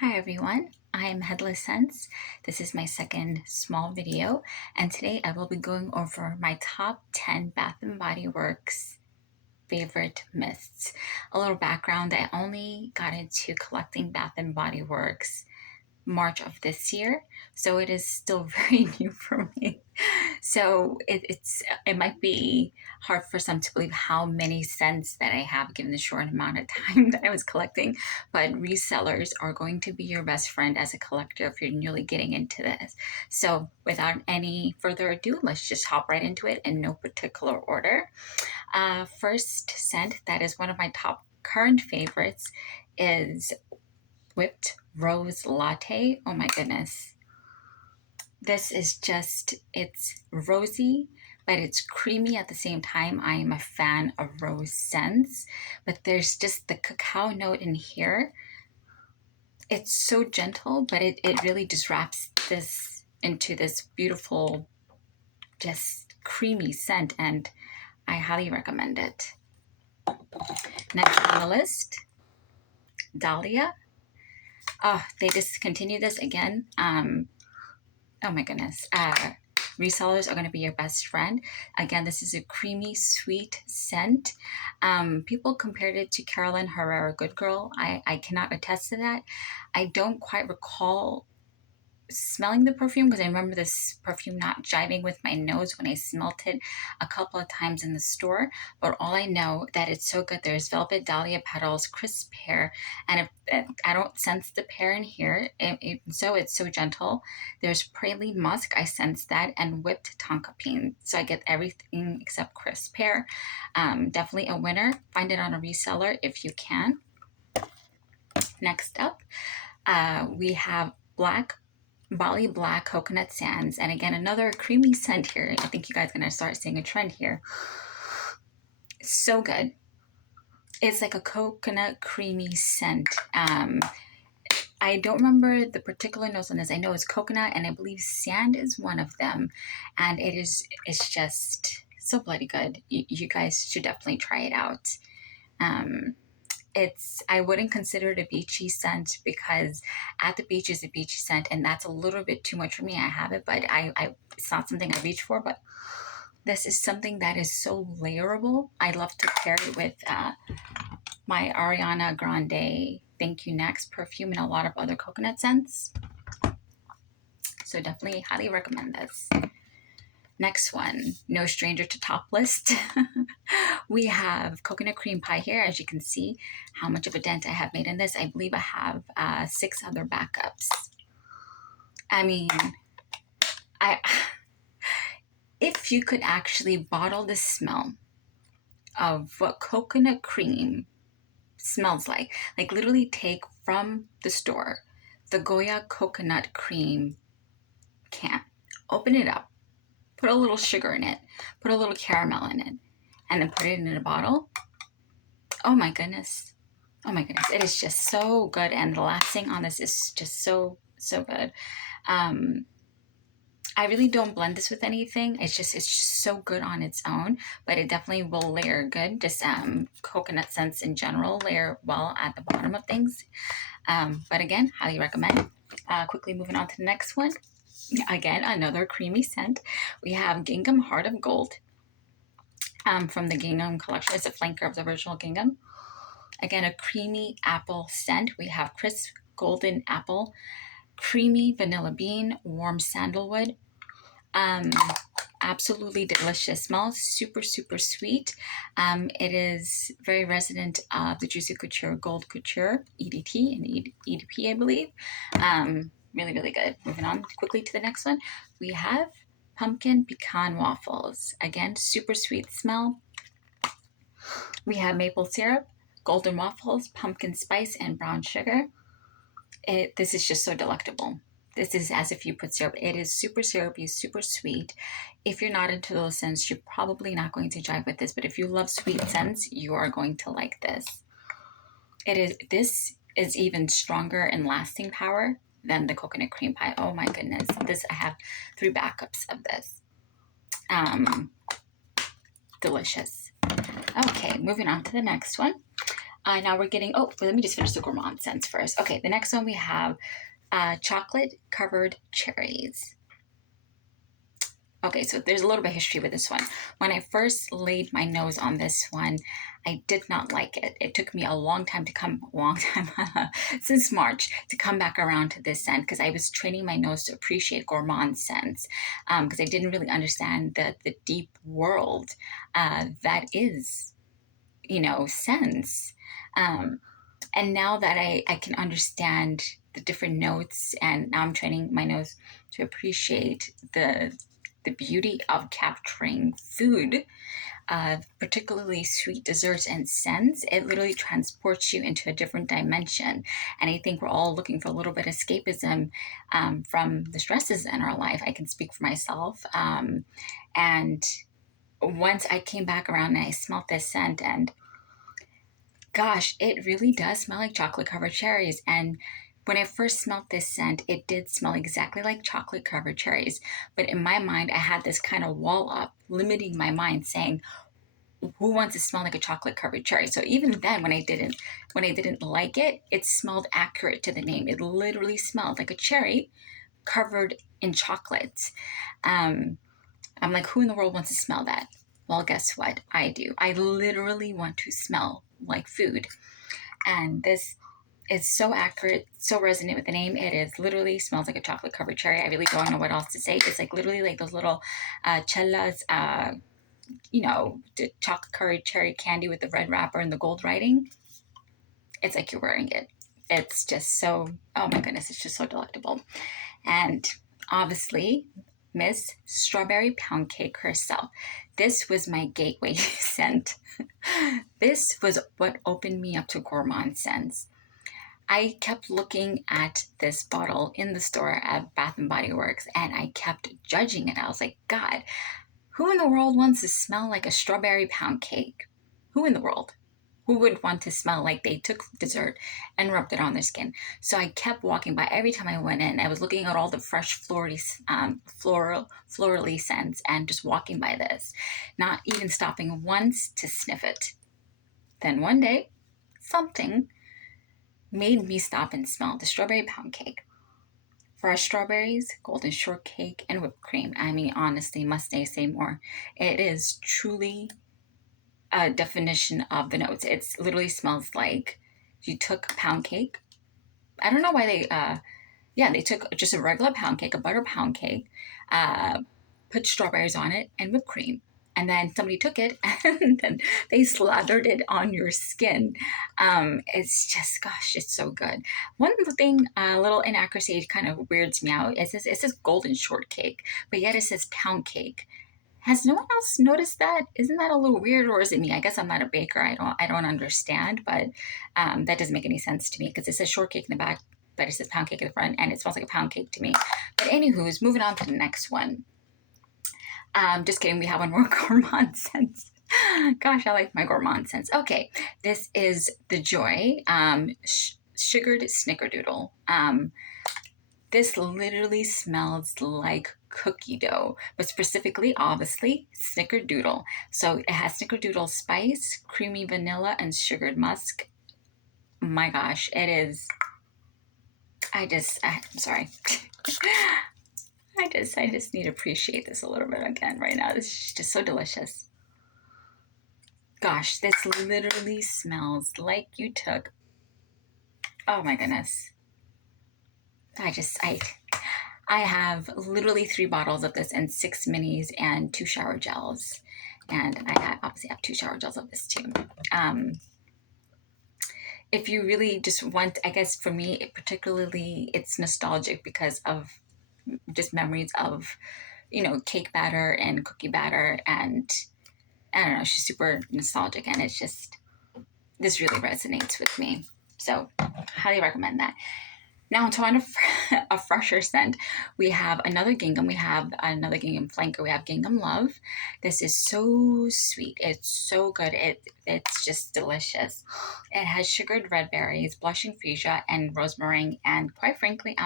Hi everyone, I'm Headless Scents. This is my second small video, and today I will be going over my top 10 Bath & Body Works favorite mists. A little background, I only got into collecting Bath & Body Works March of this year, so it is still very new for me. So it might be hard for some to believe how many scents that I have given the short amount of time that I was collecting, but resellers are going to be your best friend as a collector if you're newly getting into this. So without any further ado, let's just hop right into it in no particular order. First scent that is one of my top current favorites is Whipped Rose Latte. Oh my goodness. This is just, it's rosy, but it's creamy at the same time. I am a fan of rose scents, but there's just the cacao note in here. It's so gentle, but it really just wraps this into this beautiful, just creamy scent, and I highly recommend it. Next on the list, Dahlia. Oh, they discontinued this again. Oh my goodness. Resellers are going to be your best friend. Again, this is a creamy, sweet scent. People compared it to Carolyn Herrera Good Girl. I cannot attest to that. I don't quite recall smelling the perfume because I remember this perfume not jiving with my nose when I smelt it a couple of times in the store, but all I know that it's so good. There's velvet dahlia petals, crisp pear, and if I don't sense the pear in here, so it's so gentle. There's praline musk, I sense that, and whipped tonka bean, so I get everything except crisp pear. Definitely a winner. Find it on a reseller if you can. Next up, we have Bali Black Coconut Sands. And again, another creamy scent here. I think you guys are going to start seeing a trend here. So good. It's like a coconut creamy scent. I don't remember the particular notes on this. I know it's coconut, and I believe sand is one of them. And it's just so bloody good. You guys should definitely try it out. I wouldn't consider it a beachy scent because at the beach is a beachy scent, and that's a little bit too much for me. I have it, but it's not something I reach for. But this is something that is so layerable. I love to pair it with my Ariana Grande Thank You Next perfume and a lot of other coconut scents. So definitely highly recommend this. Next one, no stranger to top list. We have coconut cream pie here. As you can see how much of a dent I have made in this. I believe I have 6 other backups. I mean, if you could actually bottle the smell of what coconut cream smells like literally take from the store the Goya coconut cream can, open it up, put a little sugar in it, put a little caramel in it, and then put it in a bottle. Oh my goodness. Oh my goodness. It is just so good. And the lasting on this is just so good. I really don't blend this with anything. It's just so good on its own, but it definitely will layer good. Just coconut scents in general layer well at the bottom of things. But again, highly recommend. Quickly moving on to the next one. Again, another creamy scent. We have Gingham Heart of Gold from the Gingham collection. It's a flanker of the original Gingham. Again, a creamy apple scent. We have crisp golden apple, creamy vanilla bean, warm sandalwood. Absolutely delicious. Smells super sweet. It is very resident of the Juicy Couture Gold Couture EDT and EDP, I believe. Really good. Moving on quickly to the next one, we have pumpkin pecan waffles. Again, super sweet smell. We have maple syrup, golden waffles, pumpkin spice, and brown sugar. This is just so delectable. This is as if you put syrup. It is super syrupy, super sweet. If you're not into those scents, you're probably not going to jive with this. But if you love sweet scents, you are going to like this. This is even stronger in lasting power than the coconut cream pie. Oh my goodness. I have 3 backups of this. Delicious. Okay, moving on to the next one. Now we're getting, let me just finish the gourmand scents first. Okay, the next one we have chocolate covered cherries. Okay, so there's a little bit of history with this one. When I first laid my nose on this one, I did not like it. It took me a long time since March, to come back around to this scent, because I was training my nose to appreciate gourmand scents, because I didn't really understand the deep world that is, scents. And now that I can understand the different notes, and now I'm training my nose to appreciate the beauty of capturing food, particularly sweet desserts and scents. It literally transports you into a different dimension. And I think we're all looking for a little bit of escapism from the stresses in our life. I can speak for myself. And once I came back around and I smelled this scent, and gosh, it really does smell like chocolate covered cherries. And when I first smelled this scent, it did smell exactly like chocolate covered cherries. But in my mind, I had this kind of wall up, limiting my mind, saying, who wants to smell like a chocolate covered cherry? So even then, when I didn't like it, it smelled accurate to the name. It literally smelled like a cherry covered in chocolate. I'm like, who in the world wants to smell that? Well, guess what? I do. I literally want to smell like food. And this is so accurate, so resonant with the name. It is literally smells like a chocolate covered cherry. I really don't know what else to say. It's like literally like those little cellas, the chocolate covered cherry candy with the red wrapper and the gold writing. It's like you're wearing it. It's just so, oh my goodness, it's just so delectable. And obviously, Miss Strawberry Pound Cake herself. This was my gateway scent. This was what opened me up to gourmand scents. I kept looking at this bottle in the store at Bath and Body Works, and I kept judging it. I was like, God, who in the world wants to smell like a strawberry pound cake? Who in the world? Who would want to smell like they took dessert and rubbed it on their skin? So I kept walking by. Every time I went in, I was looking at all the fresh florally scents, and just walking by this, not even stopping once to sniff it. Then one day, something made me stop and smell the strawberry pound cake. Fresh strawberries, golden shortcake, and whipped cream. I mean, honestly, must I say more? It is truly a definition of the notes. It literally smells like you took pound cake. I don't know why they took just a regular pound cake, a butter pound cake, put strawberries on it and whipped cream. And then somebody took it and then they slathered it on your skin. It's just, gosh, it's so good. One thing, a little inaccuracy kind of weirds me out. It says golden shortcake, but yet it says pound cake. Has no one else noticed that? Isn't that a little weird, or is it me? I guess I'm not a baker. I don't understand, but that doesn't make any sense to me, because it says shortcake in the back, but it says pound cake in the front, and it smells like a pound cake to me. But anywho's, moving on to the next one. Just kidding, we have one more gourmand scents. Gosh, I like my gourmand scents. Okay, this is the Joy sugared snickerdoodle. This literally smells like cookie dough, but specifically, obviously, snickerdoodle. So it has snickerdoodle spice, creamy vanilla, and sugared musk. My gosh, it is. I'm sorry. I just need to appreciate this a little bit again right now. This is just so delicious. Gosh, this literally smells like you took, oh my goodness. I have literally 3 bottles of this and 6 minis and 2 shower gels. And I obviously have 2 shower gels of this too. If you really just want, I guess for me, particularly, it's nostalgic because of just memories of, cake batter and cookie batter, and I don't know, she's super nostalgic, and it's just, this really resonates with me. So, highly recommend that. Now, to on a fresher scent, we have another Gingham. We have another Gingham flanker. We have Gingham Love. This is so sweet. It's so good. It's just delicious. It has sugared red berries, blushing freesia, and rose meringue. And quite frankly,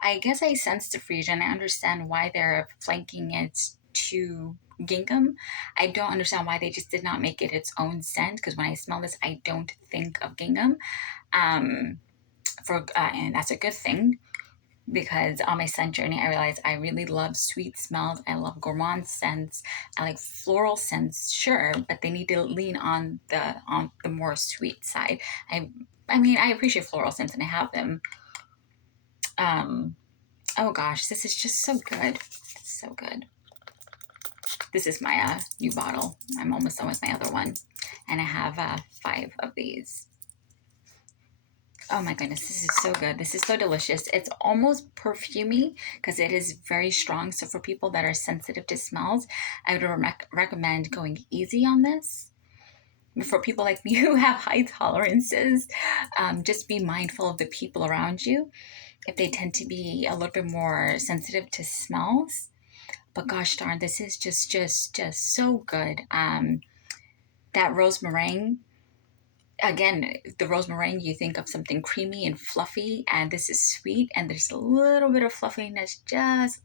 I guess I sense the freesia, and I understand why they're flanking it to Gingham. I don't understand why they just did not make it its own scent, because when I smell this, I don't think of Gingham. And that's a good thing, because on my scent journey, I realized I really love sweet smells. I love gourmand scents. I like floral scents, sure, but they need to lean on the more sweet side. I mean, I appreciate floral scents and I have them. Oh gosh, this is just so good. It's so good. This is my new bottle. I'm almost done with my other one, and I have 5 of these. Oh my goodness, this is so good. This is so delicious. It's almost perfumey because it is very strong. So for people that are sensitive to smells, I would recommend going easy on this. For people like me who have high tolerances, just be mindful of the people around you if they tend to be a little bit more sensitive to smells. But gosh darn, this is just so good. That rose meringue, again, the rose meringue, you think of something creamy and fluffy, and this is sweet, and there's a little bit of fluffiness, just,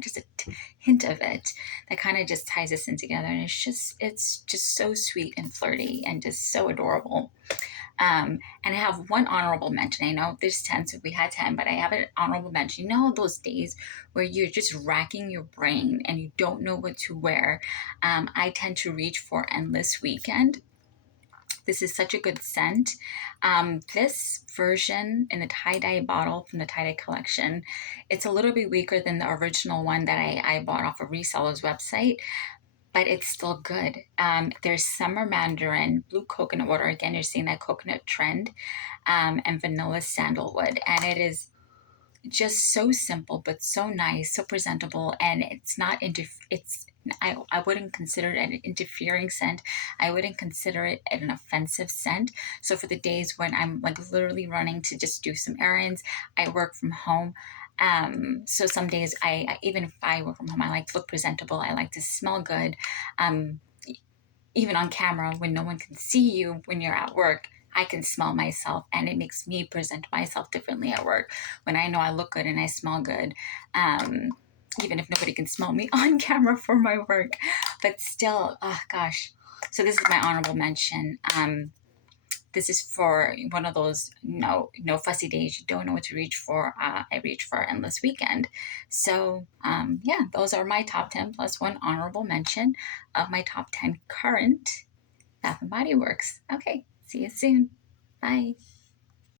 just a hint of it that kind of just ties this in together. And it's just so sweet and flirty and just so adorable. And I have one honorable mention. I know there's 10, so we had 10, but I have an honorable mention. You know, those days where you're just racking your brain and you don't know what to wear. I tend to reach for Endless Weekend. This is such a good scent. This version in the tie-dye bottle from the tie-dye collection, it's a little bit weaker than the original one that I bought off a reseller's website, but it's still good. There's summer mandarin, blue coconut water. Again, you're seeing that coconut trend, and vanilla sandalwood. And it is just so simple, but so nice, so presentable. And it's not, I wouldn't consider it an interfering scent. I wouldn't consider it an offensive scent. So for the days when I'm like literally running to just do some errands, I work from home. So some days even if I work from home, I like to look presentable. I like to smell good. Even on camera, when no one can see you when you're at work, I can smell myself, and it makes me present myself differently at work when I know I look good and I smell good. Even if nobody can smell me on camera for my work, but still, oh gosh. So this is my honorable mention. This is for one of those no fussy days you don't know what to reach for. I reach for Endless Weekend. So yeah, those are my top 10 plus one honorable mention of my top 10 current Bath and Body Works. Okay, see you soon. Bye.